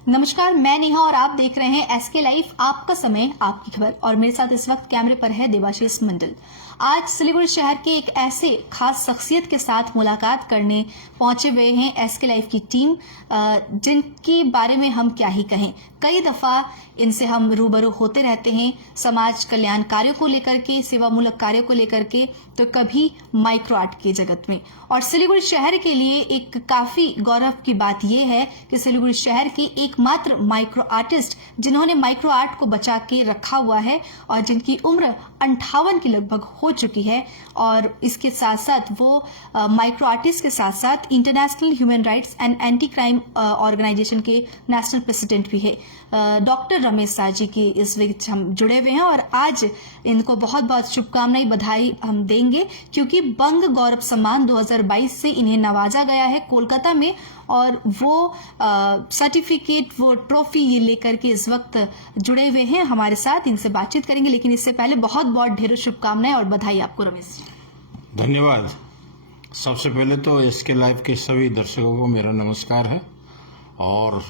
नमस्कार, मैं नेहा और आप देख रहे हैं एसके लाइव, आपका समय आपकी खबर। और मेरे साथ इस वक्त कैमरे पर है देवाशीष मंडल। आज सिलीगुड़ी शहर के एक ऐसे खास शख्सियत के साथ मुलाकात करने पहुंचे हुए हैं एसके लाइव की टीम, जिनके बारे में हम क्या ही कहें। कई दफा इनसे हम रूबरू होते रहते हैं, समाज कल्याण कार्यों को लेकर के, सेवामूलक कार्यों को लेकर के, तो कभी माइक्रो आर्ट के जगत में। और सिलीगुड़ी शहर के लिए एक काफी गौरव की बात यह है कि सिलीगुड़ी शहर के एकमात्र माइक्रो आर्टिस्ट जिन्होंने माइक्रो आर्ट को बचा के रखा हुआ है और जिनकी उम्र 58 की लगभग हो चुकी है। और इसके साथ साथ वो माइक्रो आर्टिस्ट के साथ साथ international human rights and anti crime organisation के नेशनल प्रेसिडेंट भी है। डॉक्टर रमेश शाह जी की इस बीच हम जुड़े हुए हैं और आज इनको बहुत बहुत शुभकामनाएं, बधाई हम देंगे, क्योंकि बंग गौरव सम्मान 2022 से इन्हें नवाजा गया है कोलकाता में। और वो सर्टिफिकेट, वो ट्रॉफी ये लेकर के इस वक्त जुड़े हुए हैं हमारे साथ। इनसे बातचीत करेंगे, लेकिन इससे पहले बहुत बहुत ढेरों शुभकामनाएं और बधाई आपको रमेश जी। धन्यवाद। सबसे पहले तो एसके लाइव के सभी दर्शकों को मेरा नमस्कार है और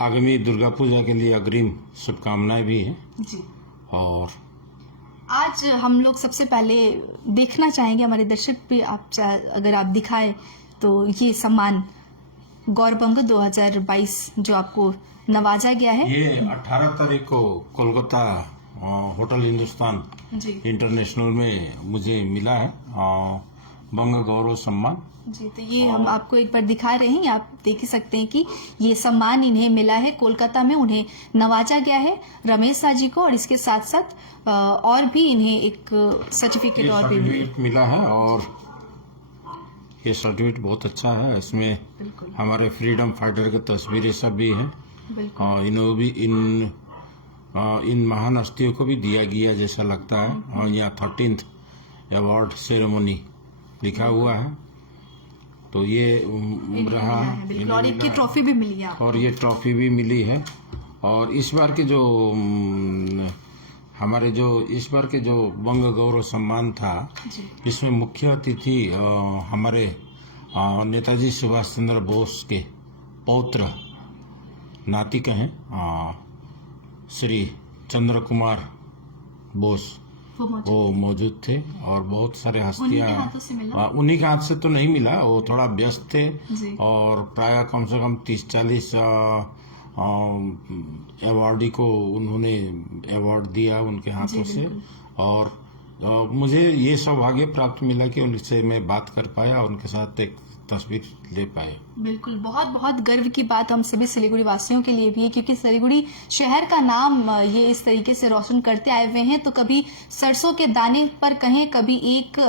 आगामी दुर्गा पूजा के लिए अग्रिम शुभकामनाएं भी हैं जी। और आज हम लोग सबसे पहले देखना चाहेंगे, हमारे दर्शक भी अगर आप दिखाए तो ये सम्मान गौरवंग 2022 जो आपको नवाजा गया है। ये 18 तारीख को कोलकाता होटल हिंदुस्तान इंटरनेशनल में मुझे मिला है बंग गौरव सम्मान जी। तो ये हम आपको एक बार दिखा रहे हैं, आप देख ही सकते हैं कि ये सम्मान इन्हें मिला है कोलकाता में, उन्हें नवाजा गया है रमेश शाह जी को। और इसके साथ साथ और भी इन्हें एक सर्टिफिकेट और भी मिला है और ये सर्टिफिकेट बहुत अच्छा है। इसमें हमारे फ्रीडम फाइटर की तस्वीरें सब भी हैं और इन्हों भी इन महान हस्तियों को भी दिया गया जैसा लगता है। और यहाँ 13th अवार्ड सेरेमनी लिखा हुआ है, तो ये रहा और एक ट्रॉफी भी मिली है और ये ट्रॉफी भी मिली है। और इस बार के जो इस बार के जो बंग गौरव सम्मान था, इसमें मुख्य अतिथि हमारे नेताजी सुभाष चंद्र बोस के पौत्र नातिक हैं श्री चंद्र कुमार बोस, वो मौजूद थे। और बहुत सारे हस्तियां उन्हीं के हाथ से तो नहीं मिला, वो थोड़ा व्यस्त थे और प्राय कम से कम 30-40 अवार्डी को उन्होंने अवार्ड दिया उनके हाथों से। और मुझे ये सौभाग्य प्राप्त मिला कि उनसे मैं बात कर पाया, उनके साथ एक तस्वीर ले पाए। बिल्कुल, बहुत बहुत गर्व की बात हम सभी सिलीगुड़ी वासियों के लिए भी है, क्योंकि सिलीगुड़ी शहर का नाम ये इस तरीके से रोशन करते आए हुए हैं। तो कभी सरसों के दाने पर कहें, कभी एक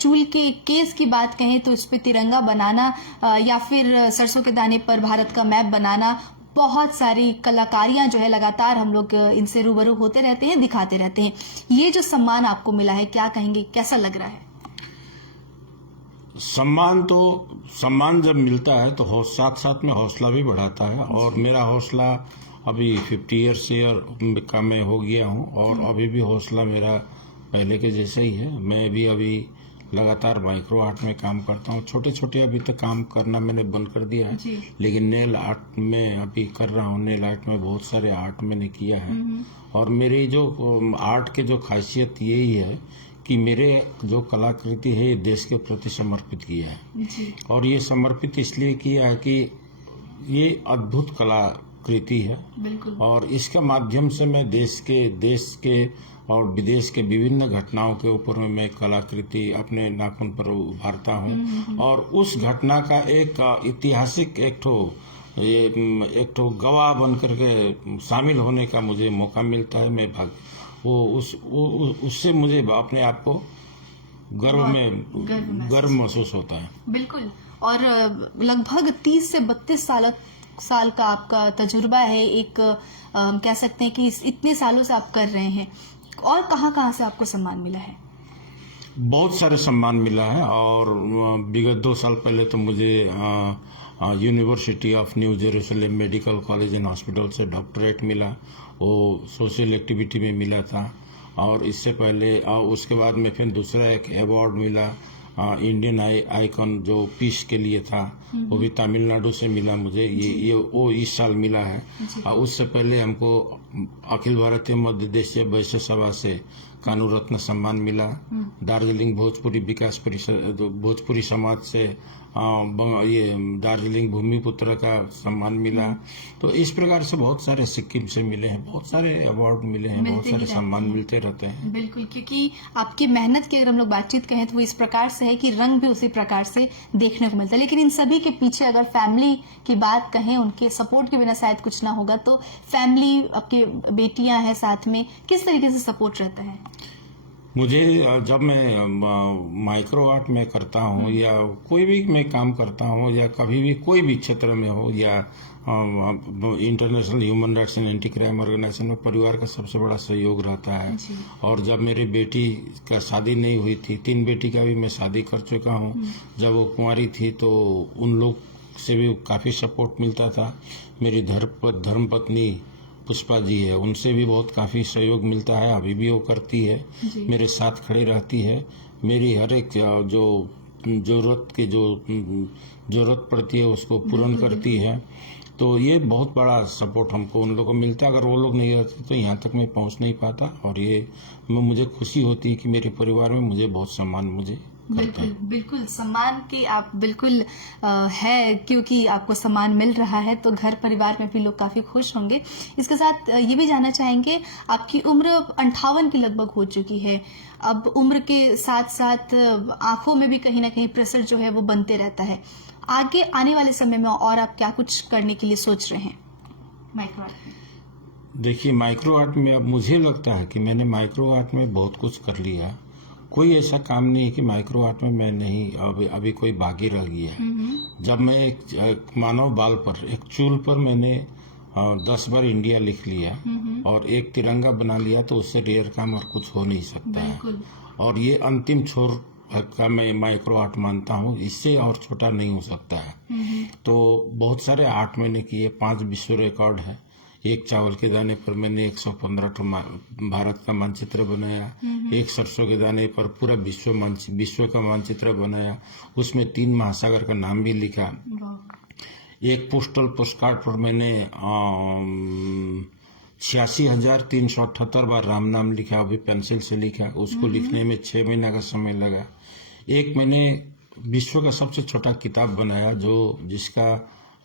चूल के केस की बात कहें तो इस पे तिरंगा बनाना, या फिर सरसों के दाने पर भारत का मैप बनाना, बहुत सारी कलाकारियां जो है लगातार हम लोग इनसे रूबरू होते रहते हैं, दिखाते रहते हैं। ये जो सम्मान आपको मिला है, क्या कहेंगे, कैसा लग रहा है? सम्मान जब मिलता है तो साथ साथ में हौसला भी बढ़ाता है। और मेरा हौसला अभी 50 ईयर्स का मैं हो गया हूँ और अभी भी हौसला मेरा पहले के जैसा ही है। मैं भी अभी लगातार माइक्रो आर्ट में काम करता हूँ। छोटे छोटे अभी तक काम करना मैंने बंद कर दिया है, लेकिन नेल आर्ट में अभी कर रहा हूँ। नेल आर्ट में बहुत सारे आर्ट मैंने किया है और मेरी जो आर्ट के जो खासियत यही है कि मेरे जो कलाकृति है ये देश के प्रति समर्पित किया है। और ये समर्पित इसलिए किया है कि ये अद्भुत कलाकृति है और इसके माध्यम से मैं देश के और विदेश के विभिन्न घटनाओं के ऊपर में मैं कलाकृति अपने नाखून पर उभारता हूँ। और उस घटना का एक ऐतिहासिक एक ठो गवाह बन करके शामिल होने का मुझे मौका मिलता है। मैं उससे मुझे अपने आप को गर्व महसूस होता है। बिल्कुल। और लगभग 30 से 32 साल का आपका तजुर्बा है, एक कह सकते हैं कि इतने सालों से आप कर रहे हैं। और कहाँ से आपको सम्मान मिला है? बहुत सारे सम्मान मिला है और विगत 2 साल पहले तो मुझे university of new Jerusalem medical college and hospital से डॉक्टरेट मिला, वो सोशल एक्टिविटी में मिला था। और इससे पहले उसके बाद में फिर दूसरा एक अवार्ड मिला इंडियन आइकॉन जो पीस के लिए था, वो भी तमिलनाडु से मिला मुझे। ये वो इस साल मिला है। उससे पहले हमको अखिल भारतीय मध्य देशीय वैश्य सभा से कानू रत्न सम्मान मिला। दार्जिलिंग भोजपुरी विकास परिषद, भोजपुरी समाज से ये दार्जिलिंग भूमिपुत्र का सम्मान मिला। तो इस प्रकार से बहुत सारे सिक्किम से मिले हैं, बहुत सारे अवार्ड मिले हैं, बहुत सारे सम्मान मिलते रहते हैं। बिल्कुल, क्योंकि आपकी मेहनत की अगर हम लोग बातचीत कहें तो वो इस प्रकार से है कि रंग भी उसी प्रकार से देखने को मिलता है। लेकिन इन सभी के पीछे अगर फैमिली की बात कहें, उनके सपोर्ट के बिना शायद कुछ ना होगा। तो फैमिली, आपकी बेटियां हैं साथ में, किस तरीके से सपोर्ट रहता है? मुझे जब मैं माइक्रो आर्ट में करता हूँ या कोई भी मैं काम करता हूँ या कभी भी कोई भी क्षेत्र में हो या international human rights and anti crime organisation में, परिवार का सबसे बड़ा सहयोग रहता है। और जब मेरी बेटी का शादी नहीं हुई थी, 3 बेटी का भी मैं शादी कर चुका हूँ, जब वो कुंवारी थी तो उन लोग से भी काफी सपोर्ट मिलता था। मेरी धर्मपत्नी पुष्पा जी है, उनसे भी बहुत काफी सहयोग मिलता है। अभी भी वो करती है, मेरे साथ खड़ी रहती है। मेरी हर एक जो जरूरत पड़ती है उसको पूर्ण करती है। तो ये बहुत बड़ा सपोर्ट हमको उन लोगों को मिलता है। अगर वो लोग नहीं रहते तो यहाँ तक मैं पहुँच नहीं पाता। और ये मुझे खुशी होती है कि मेरे परिवार में मुझे बहुत सम्मान मुझे बिल्कुल बिल्कुल सम्मान के आप बिल्कुल है, क्योंकि आपको सम्मान मिल रहा है तो घर परिवार में भी लोग काफी खुश होंगे। इसके साथ ये भी जानना चाहेंगे, आपकी उम्र 58 की लगभग हो चुकी है। अब उम्र के साथ साथ आंखों में भी कहीं ना कहीं प्रेशर जो है वो बनते रहता है। आगे आने वाले समय में और आप क्या कुछ करने के लिए सोच रहे हैं माइक्रो आर्ट में? देखिए, माइक्रो आर्ट में अब मुझे लगता है कि मैंने माइक्रो आर्ट में बहुत कुछ कर लिया। कोई ऐसा काम नहीं है कि माइक्रो आर्ट में मैं नहीं अभी कोई बाकी रह गया है। जब मैं एक मानव बाल पर, एक चूल पर मैंने 10 बार इंडिया लिख लिया और एक तिरंगा बना लिया, तो उससे रेयर काम और कुछ हो नहीं सकता है। और ये अंतिम छोर का मैं माइक्रो आर्ट मानता हूँ, इससे और छोटा नहीं हो सकता है। तो बहुत सारे आर्ट मैंने किए, 5 विश्व रिकॉर्ड है। एक चावल के दाने पर मैंने 115 भारत का मानचित्र बनाया। एक सरसों के दाने पर पूरा विश्व का मानचित्र बनाया। उसमें 3 महासागर का नाम भी लिखा। एक पोस्टल पोस्टकार्ड पर मैंने 86,378 बार राम नाम लिखा, अभी पेंसिल से लिखा। उसको लिखने में 6 महीना का समय लगा। एक मैंने विश्व का सबसे छोटा किताब बनाया, जिसका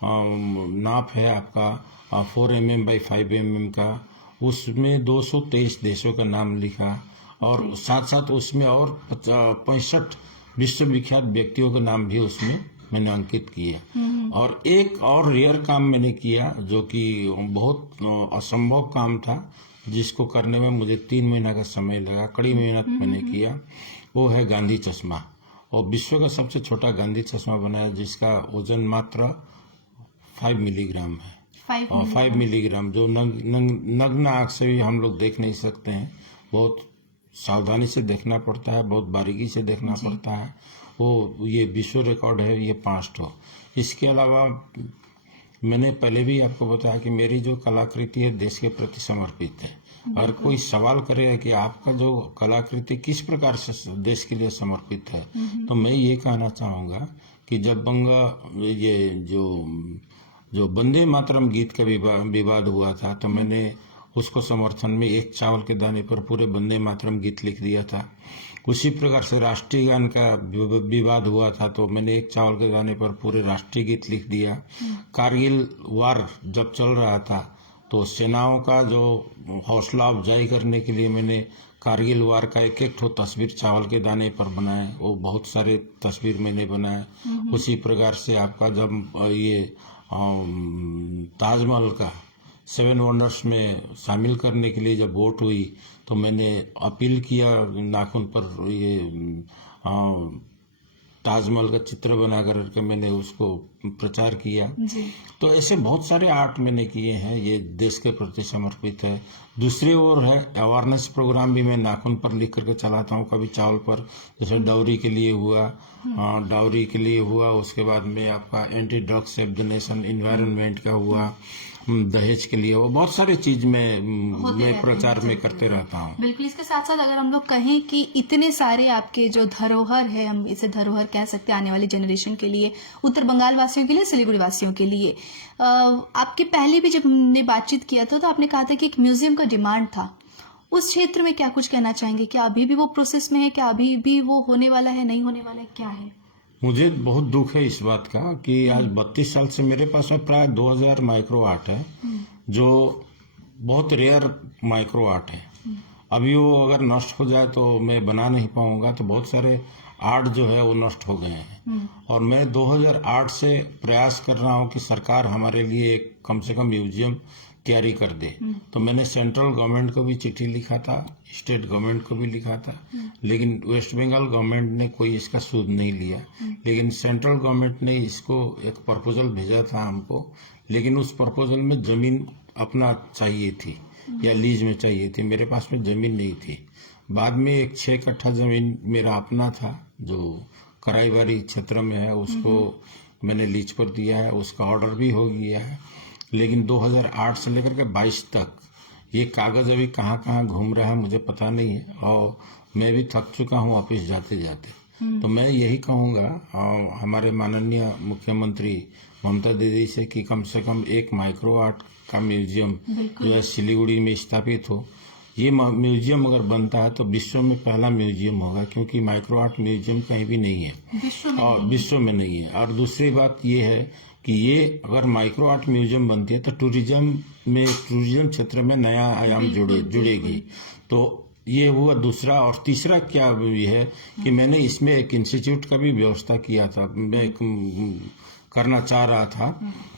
नाप है आपका 4 mm by 5 mm का। उसमें 223 देशों का नाम लिखा और साथ साथ उसमें और 65 विश्व विख्यात व्यक्तियों का नाम भी उसमें मैंने अंकित किए। और एक और रेयर काम मैंने किया, जो कि बहुत असंभव काम था, जिसको करने में मुझे 3 महीना का समय लगा। कड़ी मेहनत मैंने किया। वो है गांधी चश्मा। और विश्व का सबसे छोटा गांधी चश्मा बनाया, जिसका वजन मात्र 5 मिलीग्राम है। 5 मिलीग्राम, जो नग्न आंख से भी हम लोग देख नहीं सकते हैं। बहुत सावधानी से देखना पड़ता है, बहुत बारीकी से देखना पड़ता है। वो ये विश्व रिकॉर्ड है, ये 5 ठो। इसके अलावा मैंने पहले भी आपको बताया कि मेरी जो कलाकृति है देश के प्रति समर्पित है। और कोई सवाल करेगा कि आपका जो कलाकृति किस प्रकार से देश के लिए समर्पित है, तो मैं ये कहना चाहूँगा कि जब ये जो वंदे मातरम गीत का विवाद हुआ था, तो मैंने उसको समर्थन में एक चावल के दाने पर पूरे वंदे मातरम गीत लिख दिया था। उसी प्रकार से राष्ट्रीय गान का विवाद हुआ था, तो मैंने एक चावल के दाने पर पूरे राष्ट्रीय गीत लिख दिया। कारगिल वार जब चल रहा था, तो सेनाओं का जो हौसला अफजाई करने के लिए मैंने कारगिल वार का एक ठो तस्वीर चावल के दाने पर बनाए। वो बहुत सारे तस्वीर मैंने बनाए। उसी प्रकार से आपका जब ये ताजमहल का 7 वंडर्स में शामिल करने के लिए जब वोट हुई, तो मैंने अपील किया नाखून पर ये ताजमहल का चित्र बना करके मैंने उसको प्रचार किया। जी। तो ऐसे बहुत सारे आर्ट मैंने किए हैं, ये देश के प्रति समर्पित है। दूसरी ओर है अवेयरनेस प्रोग्राम भी मैं नाखून पर लिख करके चलाता हूँ, कभी चावल पर, जैसे डाउरी के लिए हुआ, डाउरी के लिए हुआ, उसके बाद में आपका anti drug safe the nation, environment का हुआ, दहेज के लिए, वो बहुत सारी चीज मैं प्रचार में करते रहता हूँ। बिल्कुल। इसके साथ साथ अगर हम लोग कहें कि इतने सारे आपके जो धरोहर है, हम इसे धरोहर कह सकते हैं आने वाली जनरेशन के लिए, उत्तर बंगाल वासियों के लिए, सिलीगुड़ी वासियों के लिए, आपके पहले भी जब हमने बातचीत किया था तो आपने कहा था कि एक म्यूजियम का डिमांड था। उस क्षेत्र में क्या कुछ कहना चाहेंगे? क्या अभी भी वो प्रोसेस में है? क्या अभी भी वो होने वाला है, नहीं होने वाला है, क्या है? मुझे बहुत दुख है इस बात का कि आज 32 साल से मेरे पास में प्राय 2000 माइक्रो आर्ट है, जो बहुत रेयर माइक्रो आर्ट है। अभी वो अगर नष्ट हो जाए तो मैं बना नहीं पाऊंगा, तो बहुत सारे आर्ट जो है वो नष्ट हो गए हैं। और मैं 2008 से प्रयास कर रहा हूँ कि सरकार हमारे लिए एक कम से कम म्यूजियम तैयारी कर दे। तो मैंने सेंट्रल गवर्नमेंट को भी चिट्ठी लिखा था, स्टेट गवर्नमेंट को भी लिखा था, लेकिन वेस्ट बंगाल गवर्नमेंट ने कोई इसका सूद नहीं लिया। लेकिन सेंट्रल गवर्नमेंट ने इसको एक प्रपोजल भेजा था हमको, लेकिन उस प्रपोजल में जमीन अपना चाहिए थी या लीज में चाहिए थी, मेरे पास में जमीन नहीं थी। बाद में एक 6 कट्ठा जमीन मेरा अपना था जो कराईबारी क्षेत्र में है, उसको मैंने लीज पर दिया है, उसका ऑर्डर भी हो गया है। लेकिन 2008 से लेकर के 22 तक ये कागज अभी कहाँ कहाँ घूम रहा है मुझे पता नहीं है, और मैं भी थक चुका हूँ ऑफिस जाते जाते। तो मैं यही कहूँगा हमारे माननीय मुख्यमंत्री ममता दीदी से कि कम से कम एक माइक्रो आर्ट का म्यूजियम जो है सिलीगुड़ी में स्थापित हो। ये म्यूजियम अगर बनता है तो विश्व में पहला म्यूजियम होगा, क्योंकि माइक्रो आर्ट म्यूजियम कहीं भी नहीं है, विश्व में नहीं है। और दूसरी बात ये है कि ये अगर माइक्रो आर्ट म्यूजियम बनती है तो टूरिज्म क्षेत्र में नया आयाम जुड़ेगी। तो ये हुआ दूसरा। और तीसरा क्या ये है कि मैंने इसमें एक इंस्टीट्यूट का भी व्यवस्था किया था, मैं करना चाह रहा था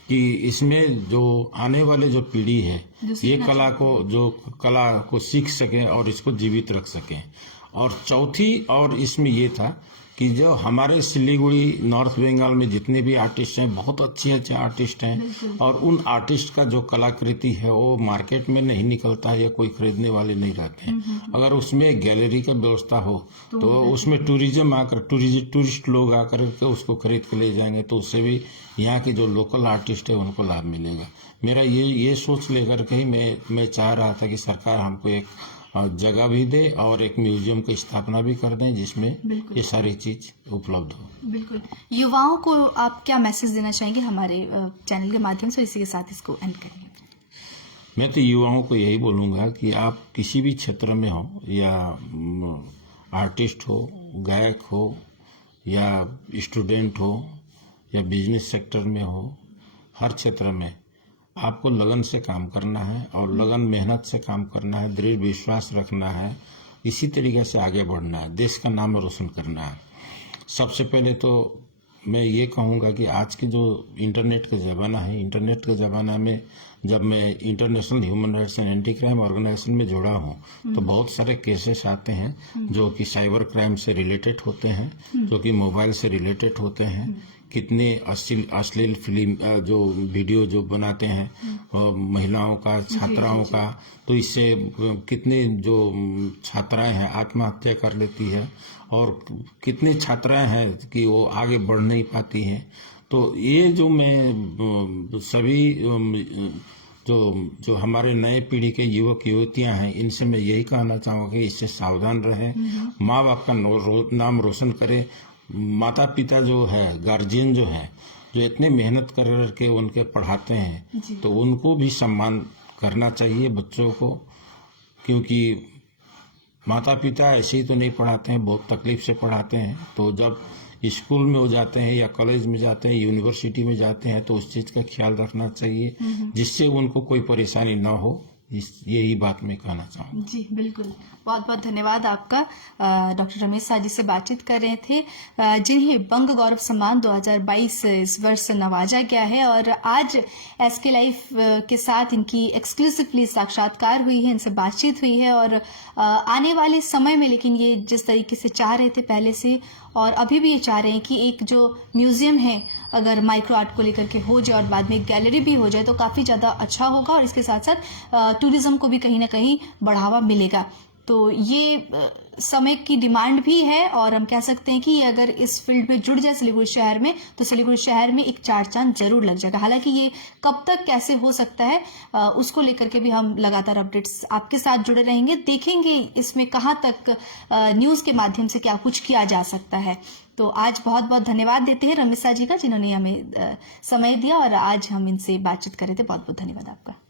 कि इसमें जो आने वाले जो पीढ़ी है ये कला को सीख सके और इसको जीवित रख सके। और चौथी और इसमें ये था कि जो हमारे सिलीगुड़ी नॉर्थ बंगाल में जितने भी आर्टिस्ट हैं, बहुत अच्छे आर्टिस्ट हैं, और उन आर्टिस्ट का जो कलाकृति है वो मार्केट में नहीं निकलता है या कोई खरीदने वाले नहीं रहते हैं। अगर उसमें गैलरी का व्यवस्था हो तो उसमें टूरिस्ट लोग आकर के उसको खरीद के ले जाएंगे, तो उससे भी यहाँ के जो लोकल आर्टिस्ट है उनको लाभ मिलेगा। मेरा ये सोच लेकर के ही मैं चाह रहा था कि सरकार हमको एक जगह भी दे और एक म्यूजियम की स्थापना भी कर दें जिसमें ये सारी चीज उपलब्ध हो। बिल्कुल। युवाओं को आप क्या मैसेज देना चाहेंगे हमारे चैनल के माध्यम से? इसी के साथ इसको एंड करेंगे। मैं तो युवाओं को यही बोलूंगा कि आप किसी भी क्षेत्र में हो, या आर्टिस्ट हो, गायक हो, या स्टूडेंट हो, या बिजनेस सेक्टर में हो, हर क्षेत्र में आपको लगन से काम करना है और लगन मेहनत से काम करना है, दृढ़ विश्वास रखना है, इसी तरीके से आगे बढ़ना है, देश का नाम रोशन करना है। सबसे पहले तो मैं ये कहूँगा कि आज के जो इंटरनेट का ज़माना है, इंटरनेट के ज़माना में जब मैं international human rights and anti crime organisation में जुड़ा हूँ तो बहुत सारे केसेस आते हैं जो कि साइबर क्राइम से रिलेटेड होते हैं, जो कि मोबाइल से रिलेटेड होते हैं। कितने अश्लील फिल्म जो वीडियो जो बनाते हैं महिलाओं का, छात्राओं का, तो इससे कितनी जो छात्राएं हैं आत्महत्या कर लेती है और कितनी छात्राएं हैं कि वो आगे बढ़ नहीं पाती हैं। तो ये जो मैं सभी जो हमारे नए पीढ़ी के युवक युवतियां हैं इनसे मैं यही कहना चाहूँगा कि इससे सावधान रहें, माँ बाप का नाम रोशन करें। माता पिता जो है, गार्जियन जो है, जो इतने मेहनत कर के उनके पढ़ाते हैं, तो उनको भी सम्मान करना चाहिए बच्चों को, क्योंकि माता पिता ऐसे ही तो नहीं पढ़ाते हैं, बहुत तकलीफ से पढ़ाते हैं। तो जब स्कूल में हो जाते हैं या कॉलेज में जाते हैं, यूनिवर्सिटी में जाते हैं, तो उस चीज का ख्याल रखना चाहिए जिससे उनको कोई परेशानी ना हो। यही बात मैं कहना चाहूँगा। जी बिल्कुल, बहुत बहुत धन्यवाद आपका। डॉक्टर रमेश साह जी से बातचीत कर रहे थे, जिन्हें बंग गौरव सम्मान 2022 इस वर्ष नवाजा गया है, और आज एसके लाइफ के साथ इनकी एक्सक्लूसिवली साक्षात्कार हुई है, इनसे बातचीत हुई है। और आने वाले समय में लेकिन ये जिस तरीके से चाह रहे थे पहले से, और अभी भी ये चाह रहे हैं कि एक जो म्यूजियम है अगर माइक्रो आर्ट को लेकर के हो जाए और बाद में एक गैलरी भी हो जाए तो काफ़ी ज़्यादा अच्छा होगा और इसके साथ साथ टूरिज्म को भी कहीं ना कहीं बढ़ावा मिलेगा। तो ये समय की डिमांड भी है और हम कह सकते हैं कि अगर इस फील्ड में जुड़ जाए सिलीगुड़ी शहर में तो सिलीगुड़ी शहर में एक चार चांद जरूर लग जाएगा। हालांकि ये कब तक कैसे हो सकता है उसको लेकर के भी हम लगातार अपडेट्स आपके साथ जुड़े रहेंगे, देखेंगे इसमें कहाँ तक न्यूज़ के माध्यम से क्या कुछ किया जा सकता है। तो आज बहुत बहुत धन्यवाद देते हैं रमेश जी का जिन्होंने हमें समय दिया और आज हम इनसे बातचीत कर रहे थे। बहुत बहुत धन्यवाद आपका।